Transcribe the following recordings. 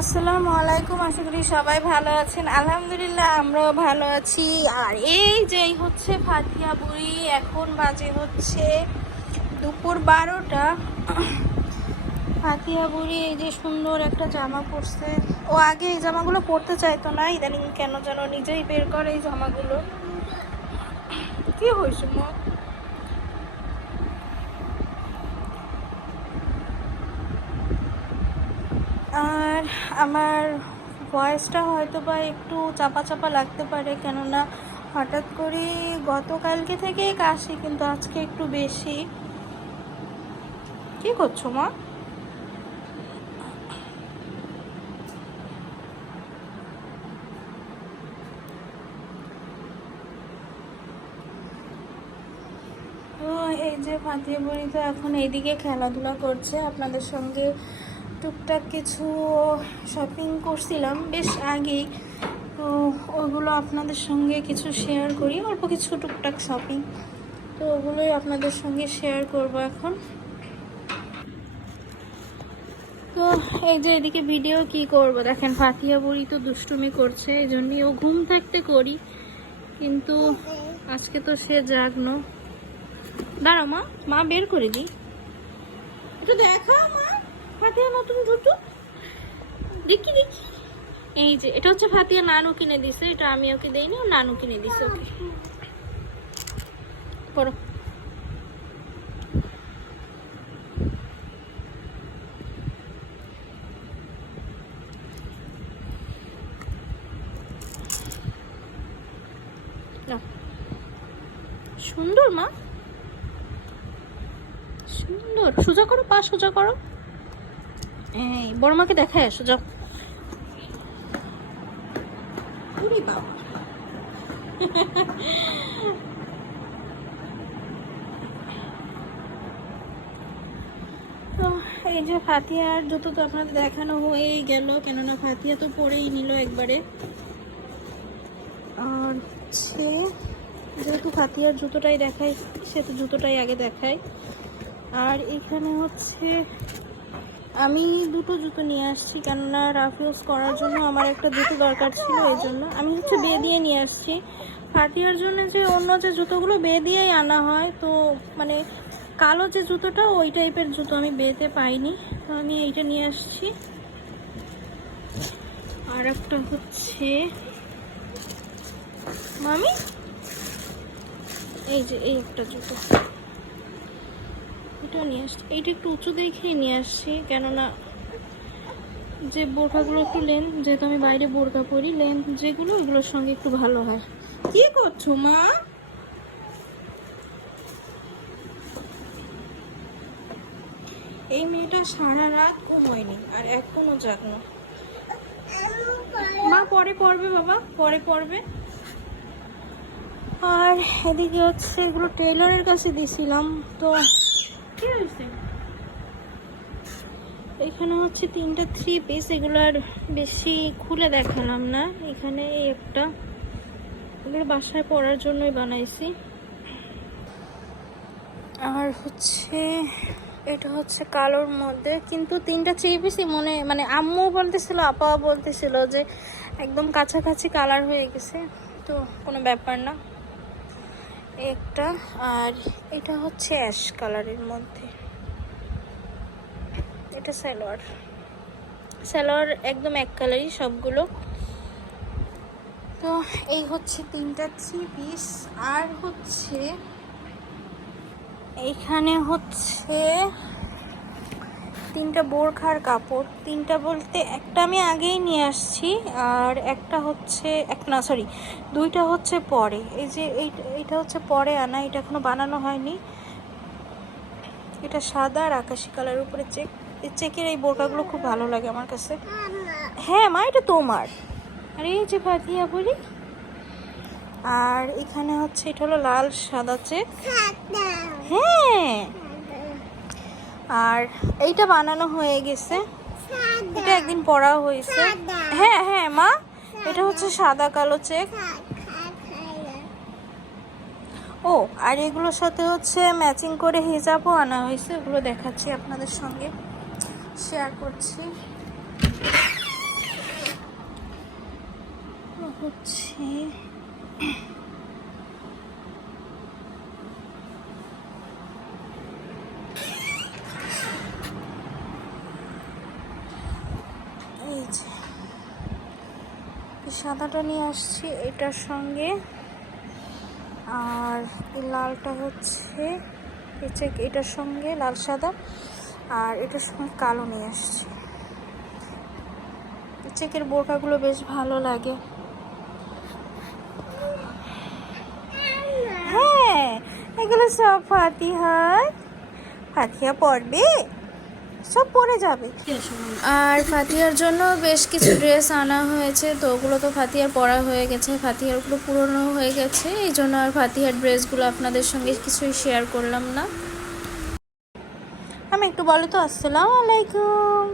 আসসালামু আলাইকুম, আশা করি সবাই ভালো আছেন। আলহামদুলিল্লাহ, আমরাও ভালো আছি। আর এই যে হচ্ছে ফাতিয়া বুড়ি, এখন বাজে হচ্ছে দুপুর বারোটা। ফাতিয়া বুড়ি এই যে সুন্দর একটা জামা পরছে। ও আগে এই জামাগুলো পরতে চাইতো না, ইদানিং কেন যেন নিজেই বের করে এই জামাগুলো। কি হয়েছে মা আর আমার ভয়েসটা হয়তো বা একটু চাপা চাপা লাগতে পারে, কেননা হঠাৎ করে গতকালকে থেকেই কাশি, কিন্তু আজকে একটু বেশি। কি করছ মা? এই যে ফাতিয়ে বড়ি তো এখন এইদিকে খেলাধুলা করছে, আপনাদের সঙ্গে টুকটাক কিছু শপিং করছিলাম। বেশ আগেই। তো ওগুলো আপনাদের সঙ্গে কিছু শেয়ার করি। অল্প কিছু টুকটাক শপিং তো ওগুলোই আপনাদের সঙ্গে শেয়ার করব এখন। তো এই যে এদিকে ভিডিও কি করব? দেখেন, ফাতিয়া বুড়ি তো দুষ্টুমি করছে এই জন্যই ও ঘুম থাকতে করি। কিন্তু আজকে তো সে জাগনো। দাঁড়াও মা মা বের করে দিই। একটু দেখাও মা। ফাতিয়া নতুন জুতো? দেখি দেখি। এই যে, এটা হচ্ছে ফাতিয়া নানু কিনে দিছে, এটা আমি ওকে দেইনি, ও নানু কিনে দিছে, ওকে। পড়ো সুন্দর, মা। সুন্দর। সোজা করো, পা সোজা করো। এই বড় মাকে দেখায় আসো যাও। তো এই যে ফাতিয়ার জুতো তো আপনাদের দেখানো হয়েই গেল কেননা ফাতিয়া তো পরেই নিল একবারে। আর সে যেহেতু ফাতিয়ার জুতোটাই দেখাই সে তো জুতোটাই আগে দেখায়। আর এখানে হচ্ছে আমি দুটো জুতো নিয়ে আসছি, কেননা রাফ ইউজ করার জন্য আমার একটা জুতো দরকার ছিল, এই জন্য। আমি হচ্ছে বে দিয়ে নিয়ে আসছি। ফাতিয়ার জন্য যে অন্য যে জুতোগুলো বে দিয়েই আনা হয়, তো মানে কালো যে জুতোটা, ওই টাইপের জুতো আমি বেতে পাইনি। তো আমি এইটা নিয়ে আসছি। আর একটা হচ্ছে মামি? এই যে, এই একটা জুতো। এটাও নিয়ে আসছি। এইটা একটু উঁচু দেখেই নিয়ে আসছি, কেননা যে বোরখাগুলো একটু লেন, যেহেতু আমি বাইরে বোরখা পরি, লেন যেগুলো ওগুলোর সঙ্গে একটু ভালো হয়। কি করছ, মা? এই মেয়েটা সারা রাত ও ঘুমোয়নি, আর এখনও জাগনো মা, পরে পড়বে বাবা, পরে পড়বে। আর এদিকে হচ্ছে এগুলো টেলরের কাছে দিছিলাম, তো কি হয়েছে এখানে হচ্ছে তিনটা থ্রি পিস এগুলো আর বেশি খুলে দেখালাম না। এখানে এই একটা। এগুলো বাসায় পরার জন্যই বানাইছি। আর হচ্ছে, এটা হচ্ছে কালোর মধ্যে। কিন্তু তিনটা থ্রি পিসই মনে মানে আম্মু বলতেছিল আপা বলতেছিল যে একদম কাছাকাছি কালার হয়ে গেছে। তো কোনো ব্যাপার না। একটা, আর এটা হচ্ছে অ্যাশ কালারের মধ্যে। এটা সালোয়ার সালোয়ার একদম এক কালারই সবগুলো। তো এই হচ্ছে তিনটা থ্রি পিস আর হচ্ছে এইখানে হচ্ছে তিনটা বোরখার কাপড়। তিনটা বলতে একটা আমি আগেই নিয়ে আসছি, আর একটা হচ্ছে এক না সরি দুইটা হচ্ছে পরে। এই যে এই- এইটা হচ্ছে পরে আনা, এটা এখনও বানানো হয়নি। এটা সাদা আর আকাশি কালার উপরে চেক এই চেকের এই বোরকাগুলো খুব ভালো লাগে আমার কাছে। হ্যাঁ মা এটা তোমার। আর এই যে ফাতিয়া বলি। আর এখানে হচ্ছে এটা হলো লাল সাদা চেক। হ্যাঁ। আর এইটা বানানো হয়ে গেছে। এটা একদিন পড়া হয়েছে। হ্যাঁ হ্যাঁ মা এটা হচ্ছে সাদা কালো চেক। ও আর এগুলোর সাথে হচ্ছে ম্যাচিং করে হিজাবও আনা হয়েছে। ওগুলো দেখাচ্ছি আপনাদের সঙ্গে। শেয়ার করছি। হচ্ছে। সাদাটা নিয়ে আসছি, এটার সঙ্গে। আর লালটা হচ্ছে এটার সঙ্গে লাল সাদা। আর এটার সঙ্গে কালো নিয়ে আসছি। চেকের বোরকাগুলো বেশ ভালো লাগে। হ্যাঁ এগুলো সব ফাতিহার ফাতিহা পড়বে সব পরে যাবে। আর ফাতিহার জন্য বেশ কিছু ড্রেস আনা হয়েছে তো ওগুলো তো ফাতিহার পরা হয়ে গেছে। ফাতিহারগুলো পুরনো হয়ে গেছে এই জন্য আর ফাতিহার ড্রেসগুলো আপনাদের সঙ্গে কিছুই শেয়ার করলাম না। একটু বলো তো, আসসালাম আলাইকুম।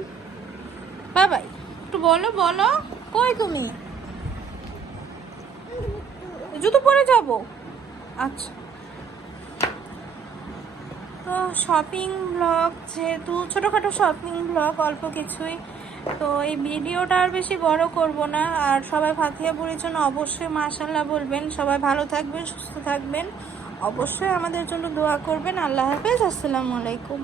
বাবাই, একটু বলো বলো। কই তুমি? জুতো পরে যাব। আচ্ছা। তো শপিং ব্লগ যেহেতু ছোটোখাটো শপিং ব্লগ অল্প কিছুই, তো এই ভিডিওটা আর বেশি বড় করব না। আর সবাই ফাতিয়া বুড়ির জন্য অবশ্যই মাশাল্লাহ বলবেন। সবাই ভালো থাকবেন, সুস্থ থাকবেন। অবশ্যই আমাদের জন্য দোয়া করবেন। আল্লাহ হাফেজ, আসসালামু আলাইকুম।